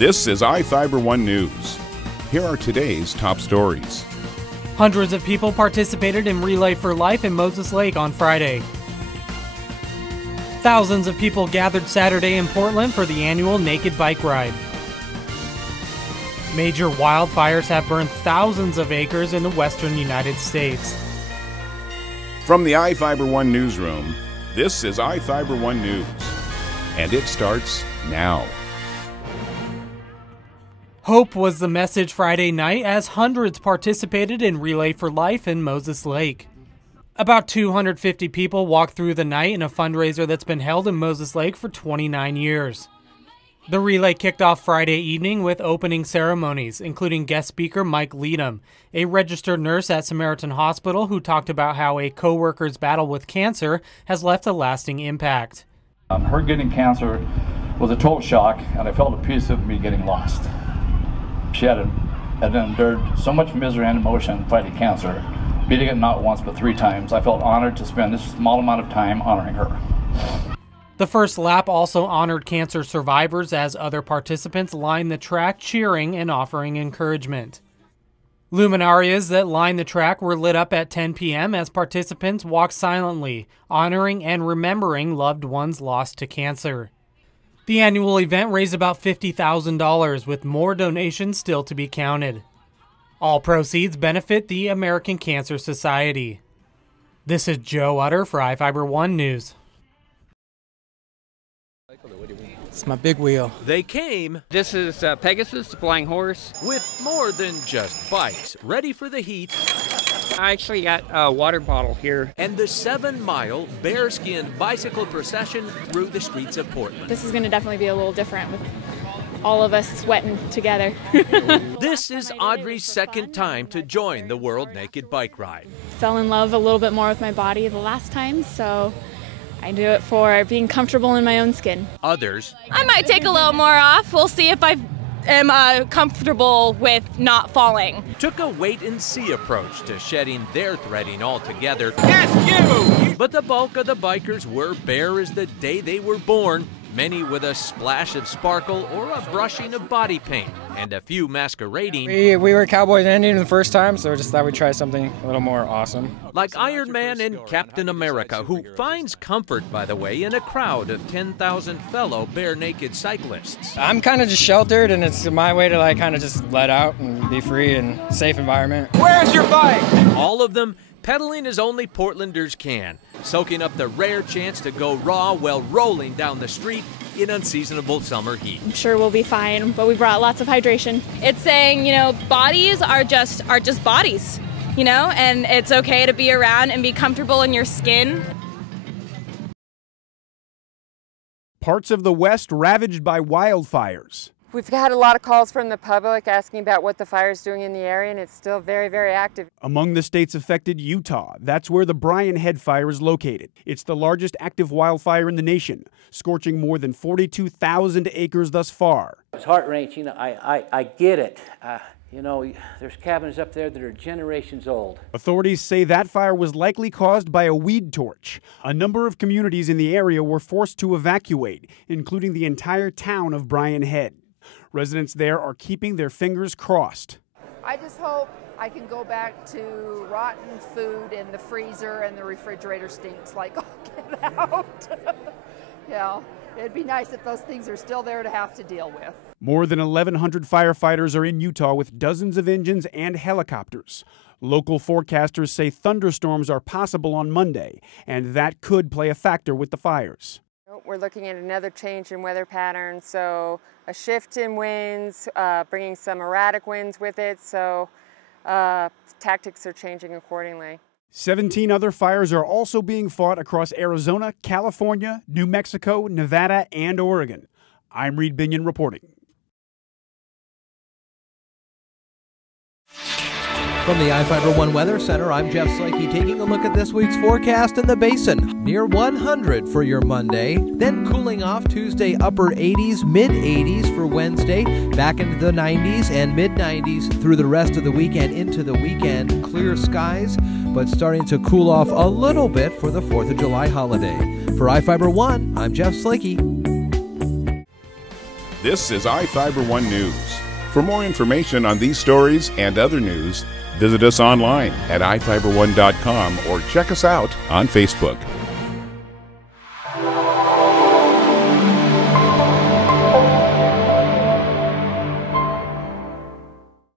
This is iFIBER 1 News. Here are today's top stories. Hundreds of people participated in Relay for Life in Moses Lake on Friday. Thousands of people gathered Saturday in Portland for the annual Naked Bike Ride. Major wildfires have burned thousands of acres in the western United States. From the iFIBER 1 newsroom, this is iFIBER 1 News. And it starts now. Hope was the message Friday night as hundreds participated in Relay for Life in Moses Lake. About 250 people walked through the night in a fundraiser that's been held in Moses Lake for 29 years. The relay kicked off Friday evening with opening ceremonies, including guest speaker Mike Leadham, a registered nurse at Samaritan Hospital who talked about how a co-worker's battle with cancer has left a lasting impact. Her getting cancer was a total shock, and I felt a piece of me getting lost. She had endured so much misery and emotion fighting cancer, beating it not once but 3 times. I felt honored to spend this small amount of time honoring her. The first lap also honored cancer survivors as other participants lined the track cheering and offering encouragement. Luminarias that lined the track were lit up at 10 p.m. as participants walked silently, honoring and remembering loved ones lost to cancer. The annual event raised about $50,000, with more donations still to be counted. All proceeds benefit the American Cancer Society. This is Joe Utter for iFIBER 1 News. It's my big wheel. They came. This is Pegasus, the flying horse. With more than just bikes, ready for the heat. I actually got a water bottle here. And the 7-mile bearskin bicycle procession through the streets of Portland. This is going to definitely be a little different with all of us sweating together. This is Audrey's second time to join the World Naked Bike Ride. Fell in love a little bit more with my body the last time, so I do it for being comfortable in my own skin. Others. I might take a little more off. We'll see if I am comfortable with not falling. Took a wait-and-see approach to shedding their threading altogether. Yes, you! But the bulk of the bikers were bare as the day they were born, many with a splash of sparkle or a brushing of body paint, and a few masquerading. We were Cowboys and Indians the first time, so just thought we'd try something a little more awesome. Like Iron Man and Captain America, who finds comfort, by the way, in a crowd of 10,000 fellow bare-naked cyclists. I'm kind of just sheltered, and it's my way to kind of just let out and be free in a safe environment. Where's your bike? All of them pedaling as only Portlanders can, soaking up the rare chance to go raw while rolling down the street in unseasonable summer heat. I'm sure we'll be fine, but we brought lots of hydration. It's saying, bodies are just bodies, and it's okay to be around and be comfortable in your skin. Parts of the West ravaged by wildfires. We've had a lot of calls from the public asking about what the fire is doing in the area, and it's still very, very active. Among the states affected, Utah. That's where the Bryan Head Fire is located. It's the largest active wildfire in the nation, scorching more than 42,000 acres thus far. It's heart-wrenching. I get it. There's cabins up there that are generations old. Authorities say that fire was likely caused by a weed torch. A number of communities in the area were forced to evacuate, including the entire town of Bryan Head. Residents there are keeping their fingers crossed. I just hope I can go back to rotten food in the freezer and the refrigerator stinks like, oh, get out. It'd be nice if those things are still there to have to deal with. More than 1,100 firefighters are in Utah with dozens of engines and helicopters. Local forecasters say thunderstorms are possible on Monday, and that could play a factor with the fires. We're looking at another change in weather patterns, so a shift in winds, bringing some erratic winds with it, so tactics are changing accordingly. 17 other fires are also being fought across Arizona, California, New Mexico, Nevada, and Oregon. I'm Reed Binion reporting. From the iFIBER 1 Weather Center, I'm Jeff Slakey taking a look at this week's forecast in the Basin. Near 100 for your Monday, then cooling off Tuesday, upper 80s, mid-80s for Wednesday, back into the 90s and mid-90s through the rest of the weekend into the weekend. Clear skies, but starting to cool off a little bit for the 4th of July holiday. For iFIBER 1, I'm Jeff Slakey. This is iFIBER 1 News. For more information on these stories and other news, visit us online at iFiber1.com or check us out on Facebook.